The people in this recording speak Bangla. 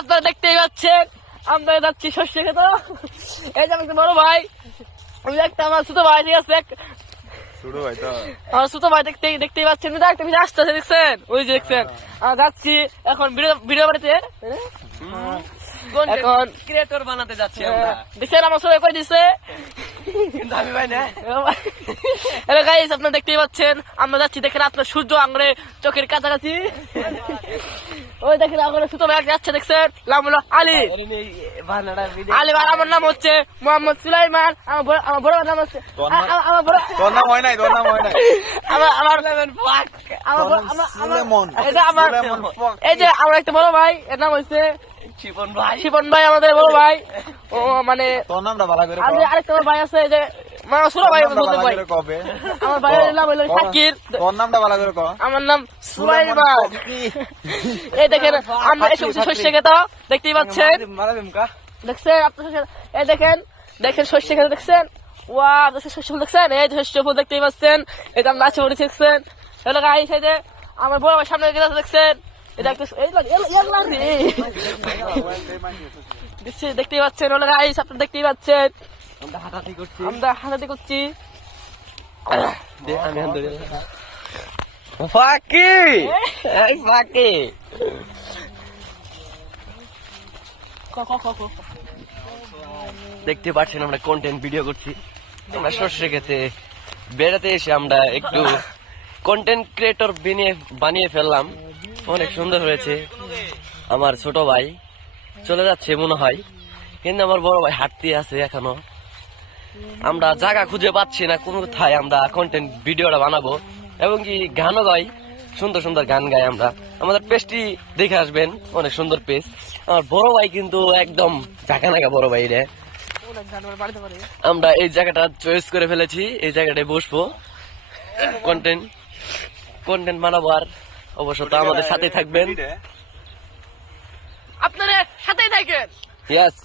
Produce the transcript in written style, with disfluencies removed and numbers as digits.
আপনারা দেখতেই পাচ্ছেন আমরা যাচ্ছি শস্য খেতে। এই যে আমাদের বড় ভাই, আমি একটা আমার ছোট ভাই, ঠিক আছে, আমার ছোট ভাই দেখতেই পাচ্ছেন, একটা কিছু আসতেছে, দেখছেন, ওই যে দেখছেন। আমরা যাচ্ছি এখন ভিডিও বাড়িতে, এখন ক্রিয়েটর বানাতে যাচ্ছি আমরা। দেখছেন আমার সবাই করে দিচ্ছে। কিন্তু আমি ভাই না। হ্যালো গাইস, আপনারা দেখতেই পাচ্ছেন আমরা যাচ্ছি, দেখেন আপনার সূর্য আঙড়ে চোখের কাছাকাছি। ওই দেখেন আঙড়ে ছোট ভাই যাচ্ছে, দেখছেন, নাম হলো আলী। আলী আর আমার নাম হচ্ছে মোহাম্মদ সুলাইমান। আমার বড় নাম হচ্ছে এই যে আমার একটা বড় ভাই, এর নাম হচ্ছে শিপন ভাই, আমাদের বড় ভাই। ও মানে তোর নামটা ভালো করে আরেকটা ভাই আছে, এই যে ছোট ভাই, আমার ভাইয়ের নাম হলো শাকির। তোর নামটা ভালো করে ক। আমার নাম সুলাইমান। এই দেখেন আমরা এসব শস্য খেতে, দেখতেই পাচ্ছেন, দেখছেন আপনার এই দেখেন শস্য খেতে, দেখছেন, ওয়া শস্য ফুল দেখছেন, এই যে শস্য ফুল দেখতেই পাচ্ছেন, এটা আমরা আছে বলে দেখছেন। হ্যালো গাইস, এই যে আমার বড় ভাই সামনে গেছে, দেখছেন, এটা একটা দেখতেই পাচ্ছেন। হ্যালো গাইস, আপনারা দেখতেই পাচ্ছেন আমরা হাঁটাহাঁটি করছি। ফাঁকি ফাঁকি দেখতে পাচ্ছেন আমরা কন্টেন্ট ভিডিও করছি। আমরা সর্ষে খেতে বেড়াতে এসে আমরা একটু কন্টেন্ট ক্রিয়েটর বানিয়ে ফেললাম। অনেক সুন্দর হয়েছে। আমার ছোট ভাই চলে যাচ্ছে মনে হয়, কিন্তু আমার বড় ভাই হাঁটতে আছে এখনো। আমরা জায়গা খুঁজে পাচ্ছি না কোথায় আমরা কন্টেন্ট ভিডিওটা বানাবো, এবং কি গানও গাই, সুন্দর সুন্দর গান গাই আমরা। আমাদের পেজটি দেখে আসবেন, অনেক সুন্দর পেজ। আমার বড় ভাই কিন্তু একদম জায়গা নাগা বড় ভাই রে। আমরা এই জায়গাটা চয়েস করে ফেলেছি, এই জায়গাটায় বসবো, কন্টেন্ট বানাবো। আর অবশ্য তো আমাদের সাথে থাকবেন, আপনারা সাথেই থাকেন। ইয়েস।